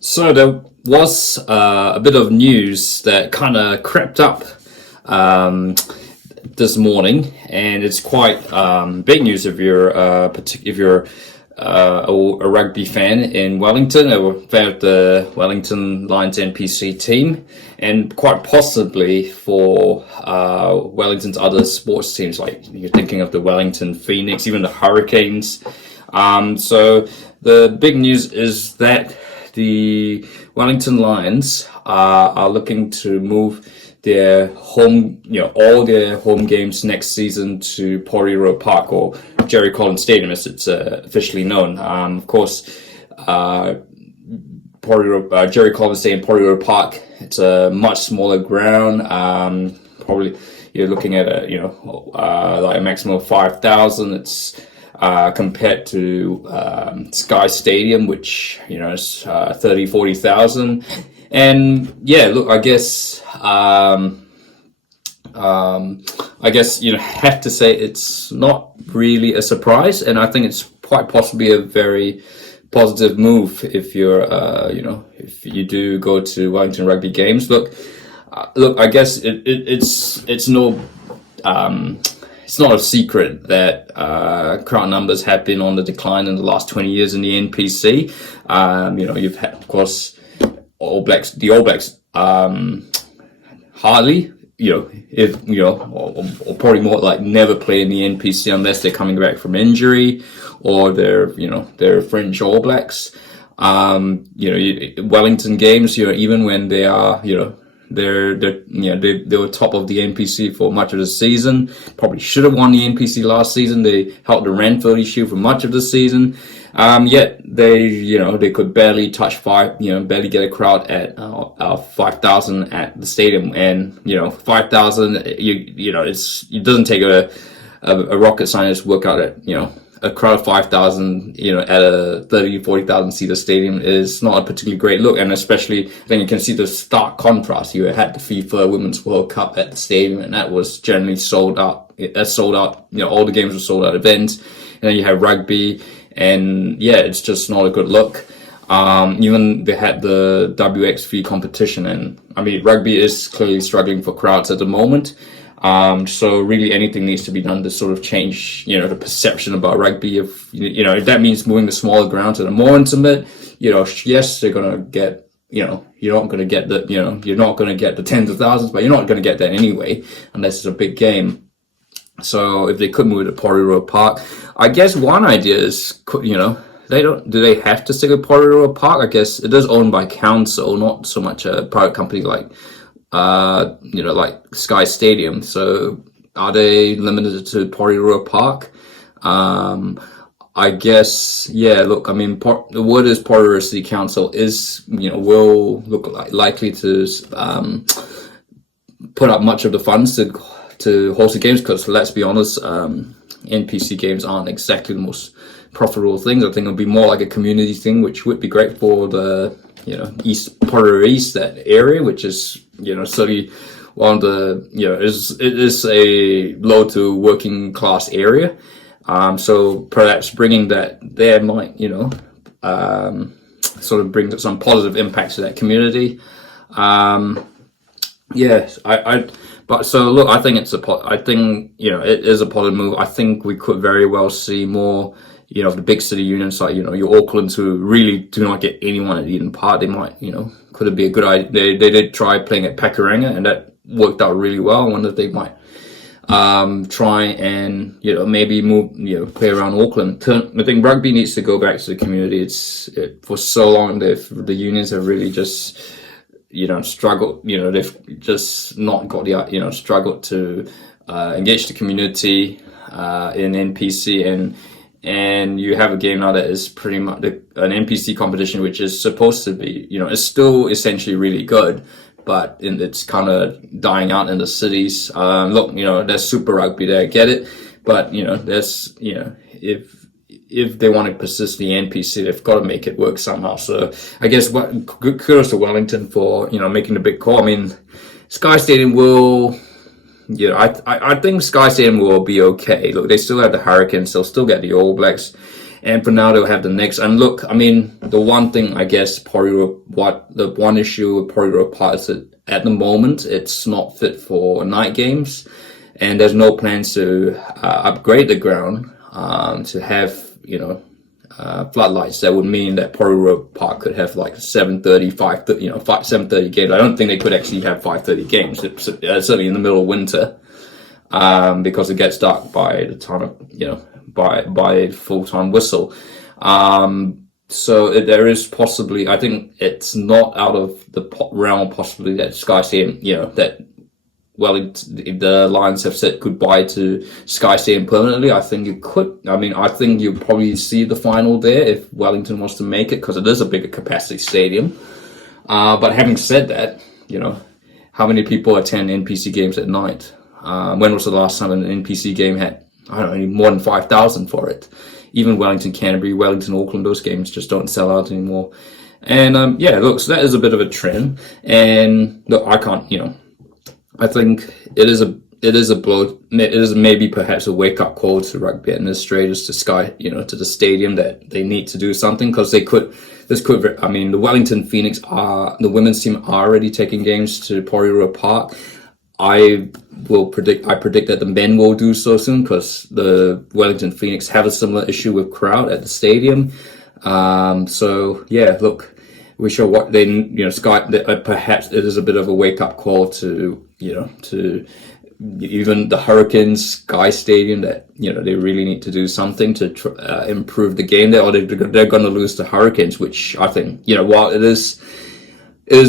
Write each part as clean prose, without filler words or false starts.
So there was a bit of news that kind of crept up um, this morning, and it's quite big news if you're if you're a rugby fan in Wellington, or a fan of the Wellington Lions NPC team, and quite possibly for Wellington's other sports teams, like you're thinking of the Wellington Phoenix, even the Hurricanes. So the big news is that the Wellington Lions are looking to move their home, all their home games next season to Porirua Park, or Jerry Collins Stadium as it's officially known. Of course, Jerry Collins Stadium, Porirua Park, it's a much smaller ground. Probably you're looking at like a maximum of 5,000. It's compared to Sky Stadium, which is 40,000. And yeah, look, I guess have to say it's not really a surprise, and I think it's quite possibly a very positive move if you're if you do go to Wellington rugby games. Look, I guess it's no. It's not a secret that crowd numbers have been on the decline in the last 20 years in the NPC. You've had, of course, the All Blacks, hardly, or probably more like never play in the NPC unless they're coming back from injury, or they're French All Blacks. Wellington games, even when they are, they were top of the NPC for much of the season. Probably should have won the NPC last season. They held the Ranfurly Shield for much of the season. Yet they could barely touch barely get a crowd at 5,000 at the stadium. And 5,000, it doesn't take a rocket scientist to work out at a crowd of 5,000, at a 40,000 seater stadium is not a particularly great look. And especially, I think you can see the stark contrast. You had the FIFA Women's World Cup at the stadium, and that was generally sold out. All the games were sold out events. And then you have rugby, and yeah, it's just not a good look. Even they had the WXV competition, and I mean, rugby is clearly struggling for crowds at the moment. So really anything needs to be done to sort of change, the perception about rugby. If that means moving the smaller ground to the more intimate, yes, they're going to get, you're not going to get you're not going to get the tens of thousands, but you're not going to get that anyway, unless it's a big game. So if they could move to Porirua Park, I guess one idea is, do they have to stick with Porirua Park? I guess it is owned by council, not so much a private company like like Sky Stadium. So are they limited to Porirua Park? I guess, yeah, look, I mean, the word is Porirua City Council is, will look likely to put up much of the funds to host the games, because let's be honest, NPC games aren't exactly the most profitable things. I think it'll be more like a community thing, which would be great for the East Porirua East, that area, which is certainly one of the it is a low to working class area. So perhaps bringing that there might sort of bring some positive impacts to that community. Yes, but so look, I think it is a positive move. I think we could very well see more, the big city unions like, your Aucklands, who really do not get anyone at Eden Park. They might, could it be a good idea? They did try playing at Pakuranga, and that worked out really well. I wonder if they might try and, maybe move, play around Auckland. I think rugby needs to go back to the community. For so long, the unions have really just, struggled, they've just not got the, struggled to engage the community in NPC, and you have a game now that is pretty much an NPC competition, which is supposed to be, is still essentially really good, but it's kind of dying out in the cities. Look, there's Super Rugby there, I get it, but there's, if they want to persist in the NPC, they've got to make it work somehow. So I guess kudos to Wellington for making the big call. I mean, Sky Stadium will. I think Sky Stadium will be okay. Look, they still have the Hurricanes, they'll still get the All Blacks, And for now, they'll have the next. And look, I mean, the one thing I guess the one issue with Porirua Park is that at the moment it's not fit for night games, and there's no plans to upgrade the ground to have floodlights. That would mean that Porirua Park could have like 7:30, 7:30 games. I don't think they could actually have 5:30 games, certainly in the middle of winter, because it gets dark by the time of, by full-time whistle. So there is possibly, I think it's not out of the realm possibly that Sky Stadium, that the Lions have said goodbye to Sky Stadium permanently. I think you could. I mean, I think you'll probably see the final there if Wellington wants to make it, because it is a bigger capacity stadium. But having said that, how many people attend NPC games at night? When was the last time an NPC game had, I don't know, more than 5,000 for it? Even Wellington, Canterbury, Wellington, Auckland, those games just don't sell out anymore. And look, so that is a bit of a trend. And look, I think it is a blow. It is maybe perhaps a wake up call to rugby administrators, to to the stadium, that they need to do something, because the Wellington Phoenix the women's team are already taking games to Porirua Park. I predict that the men will do so soon, because the Wellington Phoenix have a similar issue with crowd at the stadium. So yeah, look, we show what they, perhaps it is a bit of a wake up call to even the Hurricanes Sky Stadium, that they really need to do something to improve the game there, or they're going to lose the Hurricanes, which I think, while it is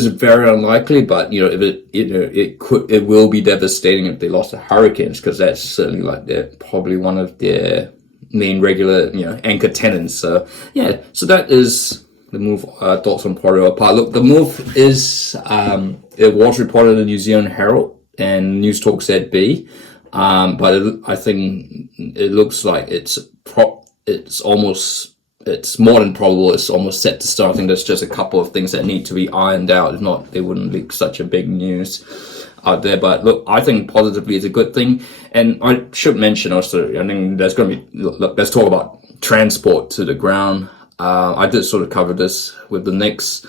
very unlikely, but it will be devastating if they lost the Hurricanes, because that's certainly like they're probably one of their main regular anchor tenants. So yeah, so that is the move. Thoughts on Porirua Park. Look, the move is it was reported in the New Zealand Herald and News Talk ZB, but I think it looks like it's more than probable. It's almost set to start. I think there's just a couple of things that need to be ironed out. If not, they wouldn't leak such a big news out there. But look, I think positively it's a good thing. And I should mention also, I think there's going to be, let's talk about transport to the ground. I did sort of cover this with the Knicks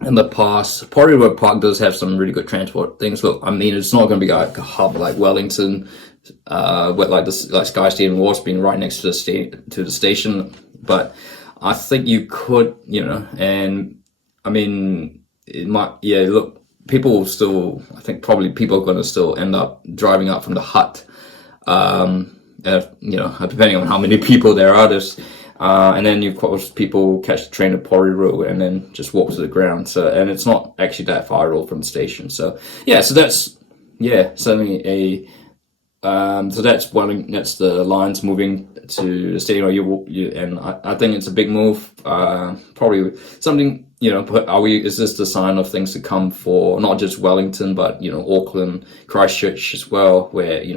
in the past. Porirua Park does have some really good transport things. Look, I mean, it's not going to be like a hub like Wellington, like Sky Stadium was, being right next to the station. But I think you could, and I mean, it might, look, people will still, I think probably people are going to still end up driving up from the hut, depending on how many people there are. And then of course people catch the train to Porirua and then just walk to the ground. So, and it's not actually that far at all from the station. So yeah, so that's, certainly so that's the Lions moving to the stadium. And I think it's a big move. Probably something, is this the sign of things to come for not just Wellington, but Auckland, Christchurch as well, where is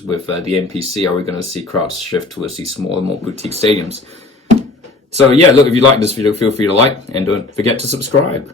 with the NPC, are we going to see crowds shift towards these smaller, more boutique stadiums? So yeah, look, if you like this video, feel free to like, and don't forget to subscribe.